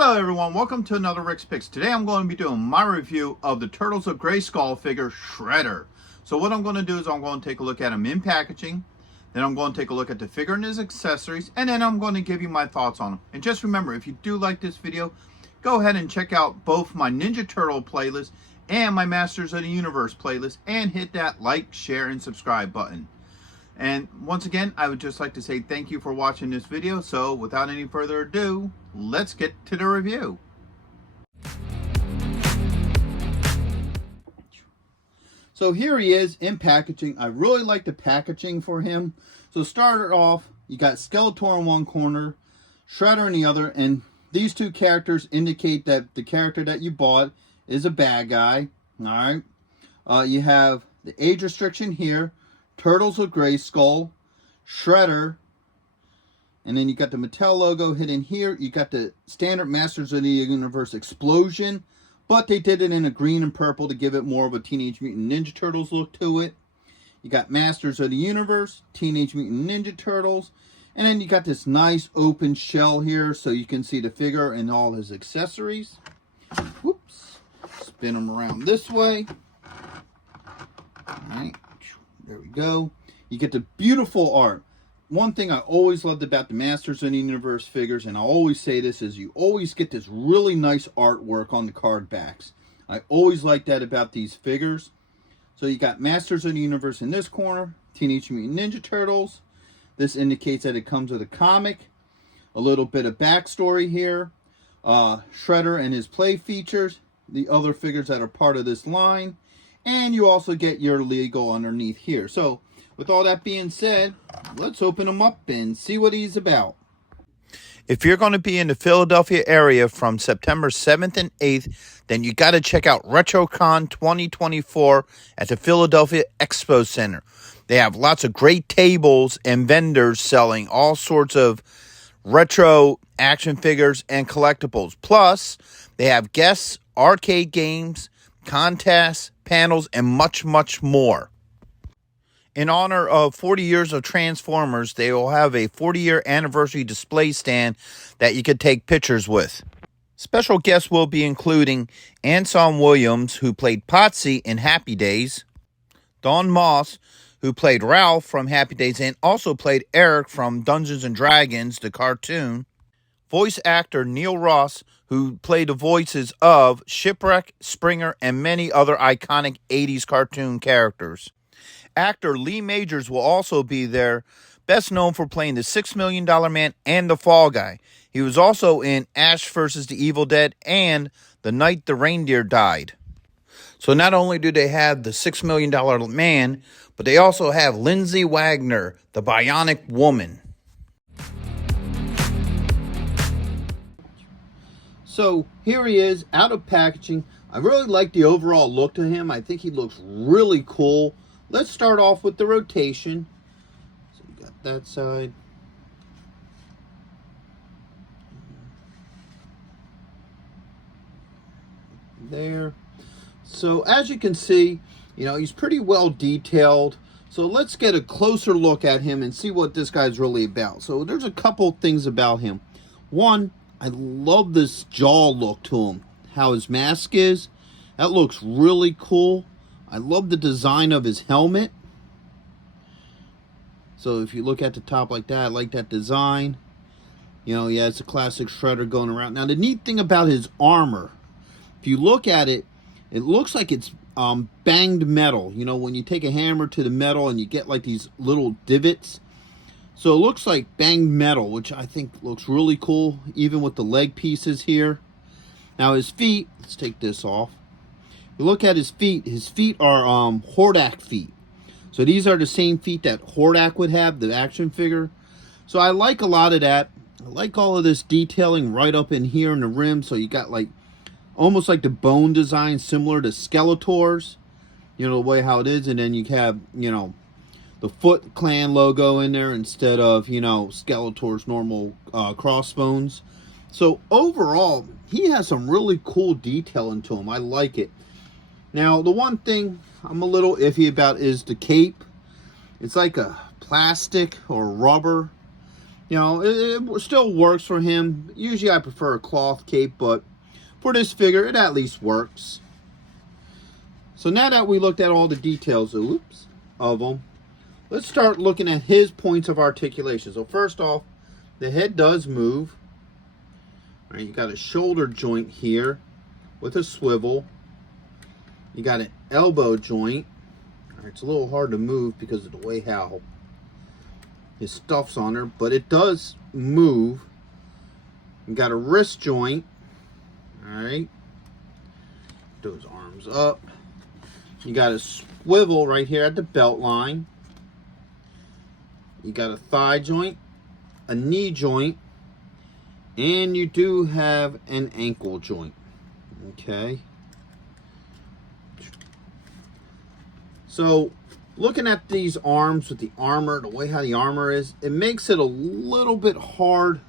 Hello everyone, welcome to another Rick's Picks. Today I'm going to be doing my review of the Turtles of Grayskull figure Shredder. So what I'm going to do is I'm going to take a look at him in packaging, then I'm going to take a look at the figure and his accessories, and then I'm going to give you my thoughts on him. And just remember, if you do like this video, go ahead and check out both my Ninja Turtle playlist and my Masters of the Universe playlist, and hit that like, share, and subscribe button. And once again, I would just like to say thank you for watching this video. So without any further ado, let's get to the review. So here he is in packaging. I really like the packaging for him. So started off, you got Skeletor in one corner, Shredder in the other, and these two characters indicate that the character that you bought is a bad guy. All right. You have the age restriction here. Turtles of Grayskull, Shredder, and then you got the Mattel logo hidden here. You got the standard Masters of the Universe explosion, but they did it in a green and purple to give it more of a Teenage Mutant Ninja Turtles look to it. You got Masters of the Universe, Teenage Mutant Ninja Turtles, and then you got this nice open shell here so you can see the figure and all his accessories. Whoops. Spin them around this way. All right. There we go. You get the beautiful art. One thing I always loved about the Masters of the Universe figures, and I always say this, is you always get this really nice artwork on the card backs. I always like that about these figures. So you got Masters of the Universe in this corner, Teenage Mutant Ninja Turtles. This indicates that it comes with a comic. A little bit of backstory here. Shredder and his play features. The other figures that are part of this line. And you also get your Lego underneath here. So, with all that being said, let's open him up and see what he's about. If you're going to be in the Philadelphia area from September 7th and 8th, then you got to check out RetroCon 2024 at the Philadelphia Expo Center. They have lots of great tables and vendors selling all sorts of retro action figures and collectibles. Plus, they have guests, arcade games, contests, panels, and much, much more. In honor of 40 years of Transformers, they will have a 40-year anniversary display stand that you could take pictures with. Special guests will be including Anson Williams, who played Potsy in Happy Days, Don Moss, who played Ralph from Happy Days and also played Eric from Dungeons & Dragons, the cartoon, voice actor Neil Ross, who played the voices of Shipwreck, Springer, and many other iconic 80s cartoon characters. Actor Lee Majors will also be there, best known for playing the $6 Million Man and the Fall Guy. He was also in Ash vs. the Evil Dead and The Night the Reindeer Died. So not only do they have the $6 Million Man, but they also have Lindsay Wagner, the Bionic Woman. So here he is out of packaging. I really like the overall look to him. I think he looks really cool. Let's start off with the rotation. So you got that side. There. So as you can see, he's pretty well detailed. So let's get a closer look at him and see what this guy's really about. So there's a couple things about him. One, I love this jaw look to him. How his mask is. That looks really cool. I love the design of his helmet. So if you look at the top like that, I like that design. Yeah, it's a classic Shredder going around. Now the neat thing about his armor, if you look at it, it looks like it's banged metal. When you take a hammer to the metal and you get like these little divots. So it looks like banged metal, which I think looks really cool, even with the leg pieces here. Now his feet, let's take this off. You look at his feet are Hordak feet. So these are the same feet that Hordak would have, the action figure. So I like a lot of that. I like all of this detailing right up in here in the rim. So you got like, almost like the bone design similar to Skeletor's. The way how it is. And then you have, the Foot Clan logo in there instead of, Skeletor's normal crossbones. So overall, he has some really cool detailing to him. I like it. Now, the one thing I'm a little iffy about is the cape. It's like a plastic or rubber. You know, it still works for him. Usually I prefer a cloth cape, but for this figure, it at least works. So now that we looked at all the details, of him, let's start looking at his points of articulation. So first off, the head does move. All right, you got a shoulder joint here with a swivel. You got an elbow joint. All right, it's a little hard to move because of the way how his stuff's on there, but it does move. You got a wrist joint. All right, those arms up. You got a swivel right here at the belt line. You got a thigh joint, a knee joint, and you do have an ankle joint. Okay. So, looking at these arms with the armor, the way how the armor is, it makes it a little bit hard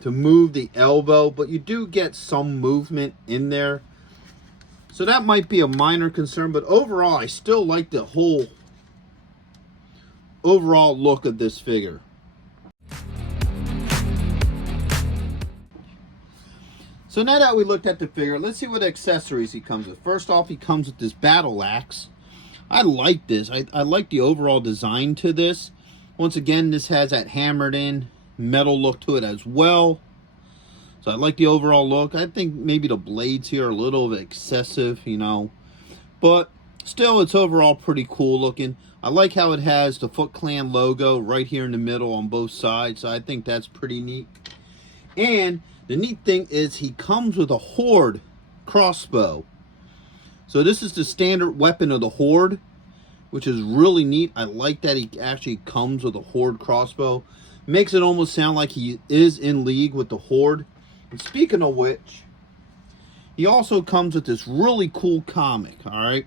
to move the elbow, but you do get some movement in there. So that might be a minor concern, but overall, I still like the whole overall look of this figure. So now that we looked at the figure, let's see what accessories he comes with. First off, he comes with this battle axe. I like this. I like the overall design to this. Once again, this has that hammered in metal look to it as well. So I like the overall look. I think maybe the blades here are a little excessive, you know. But still, it's overall pretty cool looking. I like how it has the Foot Clan logo right here in the middle on both sides. So I think that's pretty neat. And the neat thing is he comes with a Horde crossbow. So this is the standard weapon of the Horde, which is really neat. I like that he actually comes with a Horde crossbow. Makes it almost sound like he is in league with the Horde. And speaking of which, he also comes with this really cool comic, all right?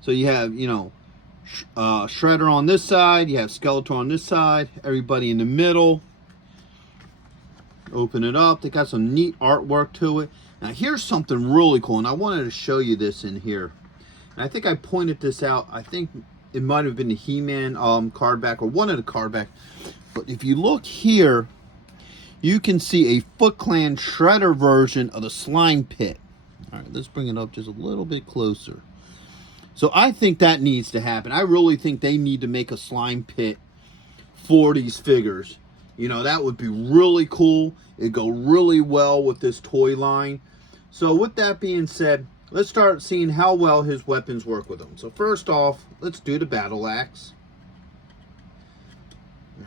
So you have, you know, Shredder on this side. You have Skeletor on this side. Everybody in the middle. Open it up. They got some neat artwork to it. Now, here's something really cool, and I wanted to show you this in here. And I think I pointed this out. I think it might have been the He-Man card back or one of the card back. But if you look here, you can see a Foot Clan Shredder version of the Slime Pit. All right, let's bring it up just a little bit closer. So I think that needs to happen. I really think they need to make a Slime Pit for these figures. You know, that would be really cool. It'd go really well with this toy line. So with that being said, let's start seeing how well his weapons work with them. So first off, let's do the battle axe.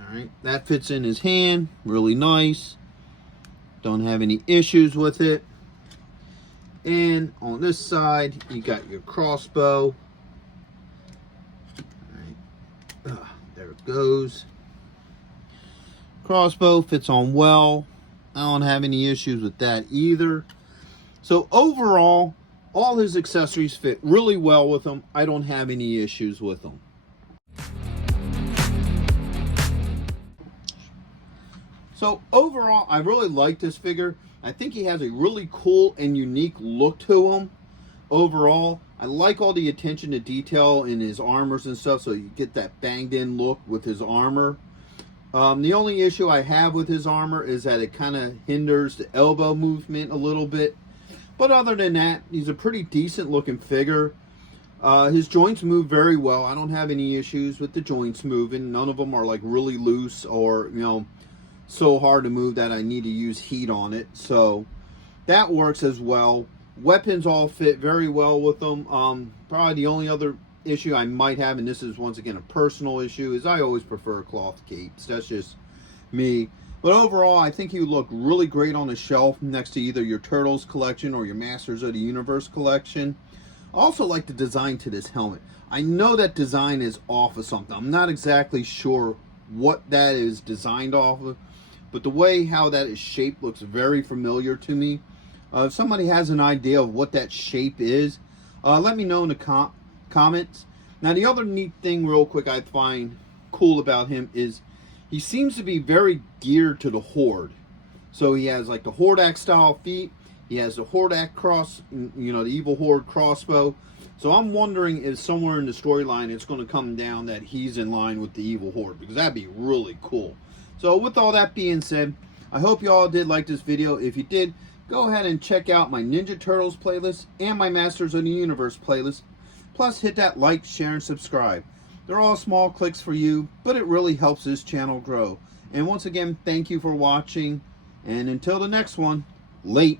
Alright, that fits in his hand. Really nice. Don't have any issues with it. And on this side, you got your crossbow. Alright, there it goes. Crossbow fits on well. I don't have any issues with that either. So overall, all his accessories fit really well with him. I don't have any issues with them. So overall, I really like this figure. I think he has a really cool and unique look to him. Overall, I like all the attention to detail in his armors and stuff, so you get that banged in look with his armor. The only issue I have with his armor is that it kind of hinders the elbow movement a little bit. But other than that, he's a pretty decent looking figure. His joints move very well. I don't have any issues with the joints moving. None of them are like really loose or, you know, so hard to move that I need to use heat on it. So that works as well. Weapons all fit very well with them. Probably the only other issue I might have, and this is once again a personal issue, is I always prefer cloth capes. That's just me. But overall, I think he would look really great on the shelf next to either your Turtles collection or your Masters of the Universe collection. I also like the design to this helmet. I know that design is off of something. I'm not exactly sure what that is designed off of, but the way how that is shaped looks very familiar to me. If somebody has an idea of what that shape is, let me know in the comments. Now, the other neat thing real quick I find cool about him is he seems to be very geared to the Horde. So he has like the Hordak style feet. He has the Hordak cross, you know, the evil Horde crossbow. So I'm wondering if somewhere in the storyline it's going to come down that he's in line with the evil Horde, because that'd be really cool. So with all that being said, I hope you all did like this video. If you did, go ahead and check out my Ninja Turtles playlist and my Masters of the Universe playlist. Plus hit that like, share, and subscribe. They're all small clicks for you, but it really helps this channel grow. And once again, thank you for watching. And until the next one, late.